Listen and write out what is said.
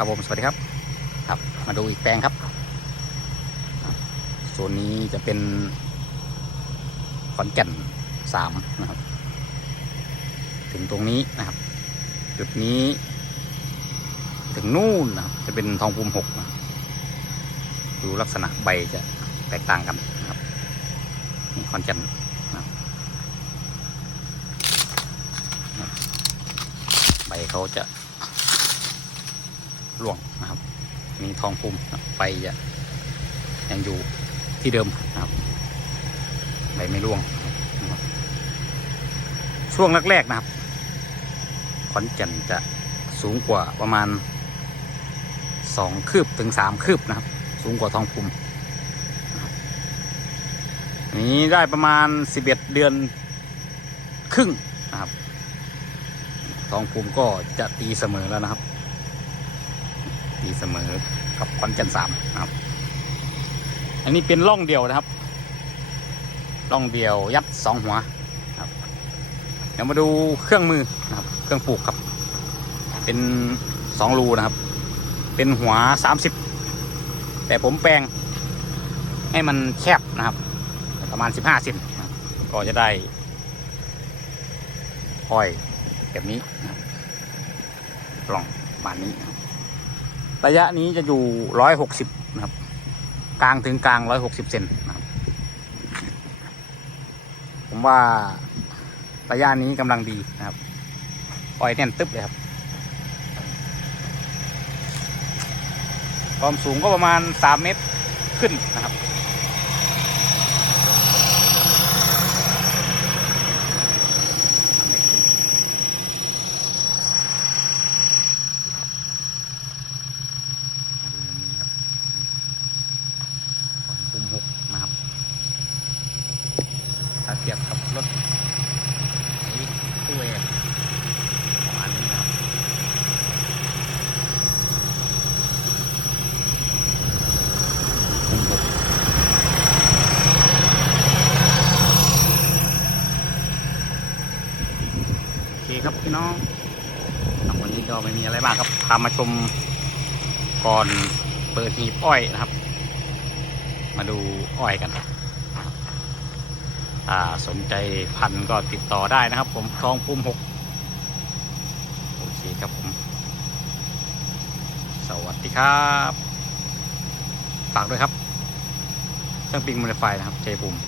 ครับผมสวัสดีครับครับ มาดูอีกแปลงครับโซนนี้จะเป็นขอนแก่นสามนะครับ ถึงตรงนี้นะครับ จุดนี้ ถึงนู่นนะครับจะเป็นทองภูมิหกนะดูลักษณะใบจะแตกต่างกันนะครับนี่ขอนแก่นนะครับใบเขาจะ ร่วงนะครับมีทองภูมิไฟจะยังอยู่ที่เดิมนะครับใบไม่ร่วง ช่วงแรกๆนะครับขอนแก่นจะสูงกว่าประมาณสองคืบถึงสามคืบนะครับ สูงกว่าทองภูมินะครับนี้ได้ประมาณสิบเอ็ดเดือนครึ่งนะครับ ทองภูมิก็จะตีเสมอแล้วนะครับ ตีเสมอกับขอนแก่นสามครับ อันนี้เป็นร่องเดียวนะครับร่องเดียวยัดสองหัวครับ เดี๋ยวมาดูเครื่องมือนะครับ เครื่องปลูกครับ เป็นสองรูนะครับ เป็นหัวสามสิบแต่ผมแปลงให้มันแคบนะครับ ประมาณสิบห้าเซนนะครับก็จะได้ห้อยแบบนี้นะครับกล่องประมาณนี้ ระยะนี้จะอยู่ร้อยหกสิบนะครับ กลางถึงกลางร้อยหกสิบเซนนะครับ ผมว่าระยะนี้กำลังดีนะครับปล่อยแน่นตึ๊บเลยครับ ความสูงก็ประมาณสามเมตรขึ้นนะครับ สามเมตรขึ้น นี่ครับของภูมิหกนะครับ ถ้าเทียบกับรถไอ้ตู้เอประมาณนี้นะครับโอเคครับพี่น้องวันนี้ก็ไม่มีอะไรมากครับพามาชมก่อนเปิดหีบอ้อยนะครับ มาดูอ้อยกันถ้า สนใจพันก็ติดต่อได้นะครับ ผมทองภูมิหกโอเคครับผม สวัสดีครับ ฝากด้วยครับเครื่องปิ้งมอเตอร์ไฟนะครับเจภูมิ